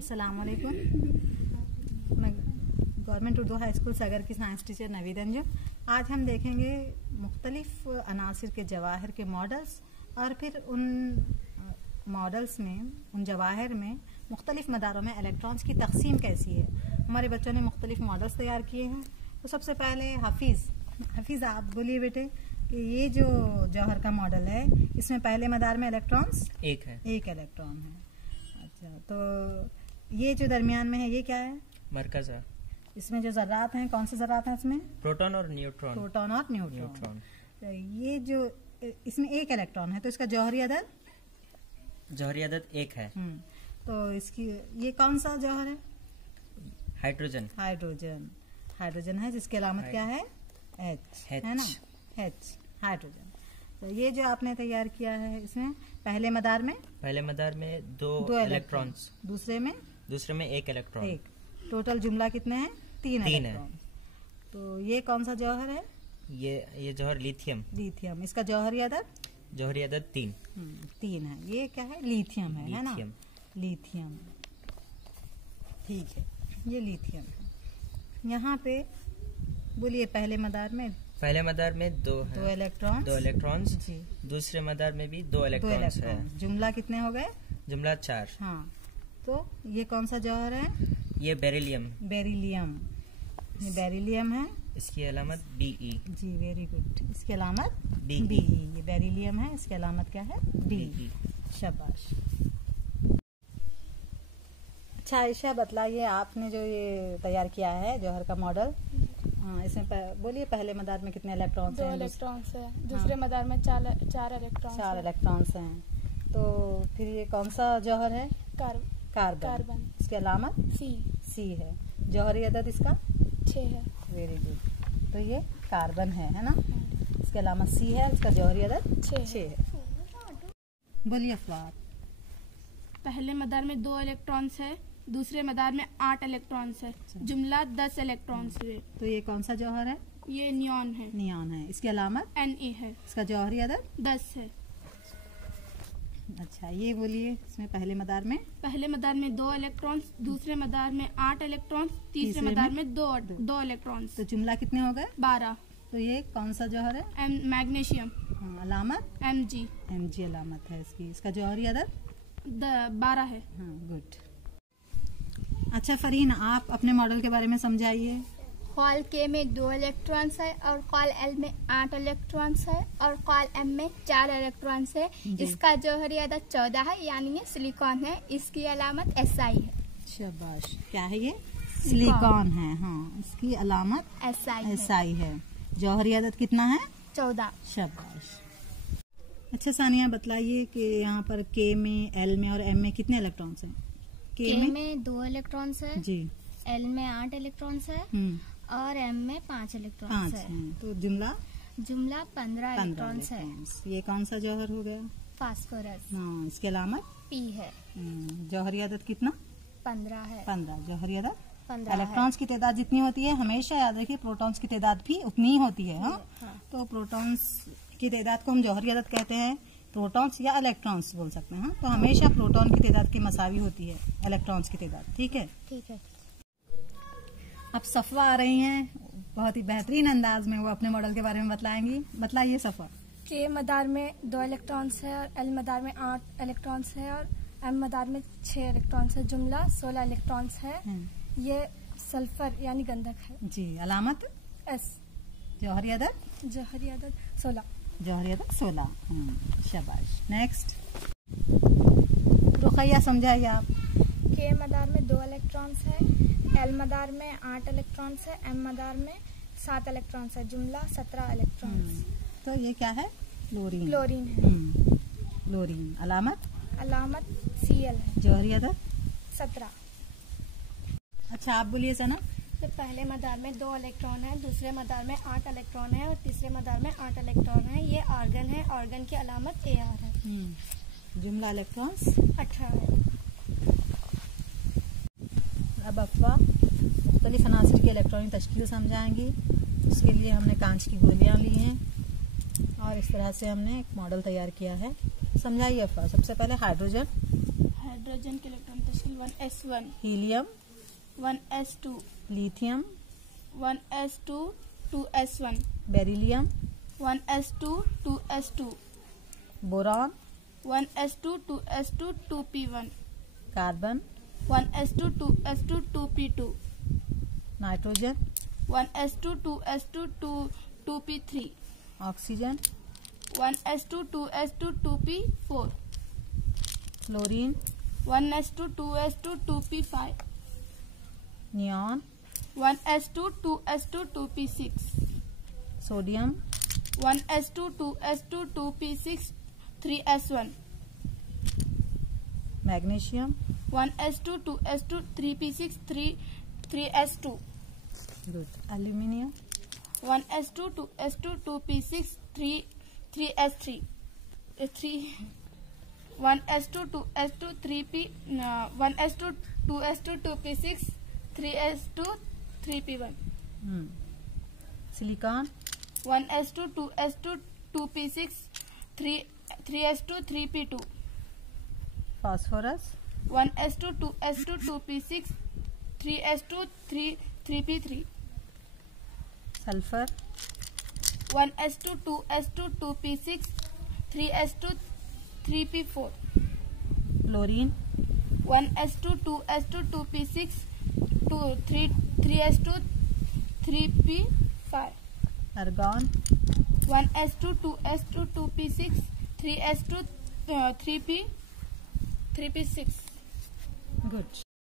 अस्सलामुअलैकुम। मैं government Urdu high school सागर की साइंस टीचर नवीद अंजुम। आज हम देखेंगे मुख्तलिफ अनासिर के जवाहर के मॉडल्स और फिर उन मॉडल्स में, उन जवाहर में मुख्तलिफ मदारों में इलेक्ट्रॉन्स की तकसीम कैसी है। हमारे बच्चों ने मुख्तलिफ मॉडल्स तैयार किए हैं। तो सबसे पहले हफीज़ आप बोलिए बेटे कि ये जो जौहर का मॉडल है इसमें पहले मदार में इलेक्ट्रॉन्स एक इलेक्ट्रॉन है। अच्छा, तो ये जो दरमियान में है ये क्या है? मरकज है। इसमें जो ज़र्रात हैं, कौन से ज़र्रात हैं इसमें? प्रोटॉन और न्यूट्रॉन। तो ये जो इसमें एक इलेक्ट्रॉन है तो इसका जौहरी अदद एक है। तो इसकी ये कौन सा जौहर है? हाइड्रोजन है जिसकी अलामत क्या है? H है ना, H हाइड्रोजन। तो ये जो आपने तैयार किया है इसमें पहले मदार में दो इलेक्ट्रॉन्स, दूसरे में एक इलेक्ट्रॉन। टोटल जुमला कितने हैं? तीन इलेक्ट्रॉन। तो ये कौन सा जौहर है? ये जौहर लिथियम। इसका जौहरी अदद 3 है। ये क्या है? लिथियम है ना, लिथियम। ठीक है, ये लिथियम है। यहाँ पे बोलिए पहले मदार में दो इलेक्ट्रॉन्स जी। दूसरे मदार में भी दो इलेक्ट्रॉन्स है। जुमला कितने हो गए? जुमला 4। हाँ, तो ये कौन सा जौहर है? ये बेरिलियम ये बेरिलियम है। इसकी अलामत Be जी, वेरी गुड। इसकी अलामत Be। ये बेरिलियम है, इसकी अलामत क्या है? Be। शाबाश। अच्छा आयशा, बतलाइए आपने जो ये तैयार किया है जौहर का मॉडल, इसमें बोलिए पहले मदार में कितने इलेक्ट्रॉन्स हैं? 2 इलेक्ट्रॉन्स है। दूसरे मदार में 4 इलेक्ट्रॉन्स हैं। तो फिर ये कौन सा जौहर है? कार्बन। इसकी अलामत C है। जौहरी अदद इसका 6 है। Very good. तो ये कार्बन है ना, इसकी अलामत C है, इसका जौहरी अदद 6 है। बोलिए अफवार। पहले मदार में 2 इलेक्ट्रॉन्स है, दूसरे मदार में 8 इलेक्ट्रॉन्स है। जुमला 10 इलेक्ट्रॉन्स है। तो ये कौन सा जौहर है? ये नियॉन है। इसकी अलामत Na है। इसका जौहरी अदद 10 है। अच्छा, ये बोलिए इसमें पहले मदार में 2 इलेक्ट्रॉन्स, दूसरे मदार में 8 इलेक्ट्रॉन्स, तीसरे मदार में 2 इलेक्ट्रॉन्स। तो जुमला कितने हो गए? 12। तो ये कौन सा जौहर है? मैग्नीशियम। अलामत Mg अलामत है इसकी। इसका जौहरी अदद 12 है। हाँ, गुड। अच्छा फरीन, आप अपने मॉडल के बारे में समझाइए। कॉल के में 2 इलेक्ट्रॉन्स है और कॉल एल में 8 इलेक्ट्रॉन्स है और कॉल एम में 4 इलेक्ट्रॉन्स है। इसका जौहरी अदद 14 है, यानी ये सिलिकॉन है। इसकी अलामत SI है। शाबाश। क्या है ये? सिलिकॉन है। हाँ, इसकी अलामत SI है। जौहरी अदद कितना है? 14। शाबाश। अच्छा सानिया, बतलाइए कि यहाँ पर K में, L में और M में कितने इलेक्ट्रॉन्स हैं? K में 2 इलेक्ट्रॉन्स है जी, L में 8 इलेक्ट्रॉन्स है और M में 5 इलेक्ट्रॉन्स है। तो जुमला 15 इलेक्ट्रॉन्स है। ये कौन सा जौहर हो गया? फास्फोरस। हाँ, इसकी अलामत P है। जौहरी अदद कितना? 15 है। 15 जौहरी अदद 15। इलेक्ट्रॉन्स की तादाद जितनी होती है हमेशा याद रखिए प्रोटॉन्स की तादाद भी उतनी ही होती है। हाँ? तो प्रोटॉन्स की तादाद को हम जौहरी अदद कहते हैं। प्रोटॉन्स या इलेक्ट्रॉन्स बोल सकते हैं। हाँ? तो हमेशा प्रोटॉन की तादाद के मसावी होती है इलेक्ट्रॉन्स की तादाद। ठीक है। अब सफ़ा आ रही हैं, बहुत ही बेहतरीन अंदाज में वो अपने मॉडल के बारे में बतलाएंगी। बतलाइए सफ़ा। K मदार में 2 इलेक्ट्रॉन्स है और L मदार में 8 इलेक्ट्रॉन्स है और M मदार में 6 इलेक्ट्रॉन्स है। जुमला 16 इलेक्ट्रॉन्स है। ये सल्फर यानी गंधक है जी। अलामत S। जौहरी अदद 16। जौहरी अदद 16। शाबाश। नेक्स्ट रुकैया, समझाइए आप। K मदार में 2 इलेक्ट्रॉन्स है, L मदार में 8 इलेक्ट्रॉन्स है, M मदार में 7 इलेक्ट्रॉन्स है। जुमला 17 इलेक्ट्रॉन्स। तो ये क्या है? क्लोरीन है। क्लोरीन। अलामत Cl है। जौहरी अदद 17। अच्छा, आप बोलिए सना। तो पहले मदार में 2 इलेक्ट्रॉन है, दूसरे मदार में 8 इलेक्ट्रॉन है और तीसरे मदार में 8 इलेक्ट्रॉन है। ये आर्गन है। आर्गन की अलामत Ar है। जुमला इलेक्ट्रॉन्स 18 है। अब अफवाह मुख्तलिफ अनासिर की इलेक्ट्रॉनिक तश्कील समझाएंगी। उसके लिए हमने कांच की गोलियां ली हैं और इस तरह से हमने एक मॉडल तैयार किया है। समझाइए अफवाह। सबसे पहले हाइड्रोजन हाइड्रोजन के इलेक्ट्रॉन तस्कील 1s1, helium, 1s2, lithium, 1s2, 2s1, beryllium, 1s2, 2s2, boron, 1s2, 2s2, 2p1, carbon, 1s2, 2s2, 2p2, nitrogen, 1s2, 2s2, 2p3, oxygen, 1s2, 2s2, 2p4, fluorine, 1s2, 2s2, 2p5, neon, 1s2, 2s2, 2p6, sodium, 1s2, 2s2, 2p6, 3s1, magnesium, 1s2, 2s2, 3p6, 3s2, good, aluminium, 1s2, 2s2, 2p6, 3s3, 1s2, 2s2, 3p, 1s2, 2s2, 2p6, 3s2, 3p1, silicon, 1s2, 2s2, 2p6, 3s2, 3p2, phosphorus, 1s2, 2s2, 2p6, 3s2, 3p3, sulphur, 1s2, 2s2, 2p6, 3s2, 3p4, chlorine, 1s2, 2s2, 2p6, 3s2, 3p5, argon, 1s2, 2s2, 2p6, 3s2, 3p6. Good.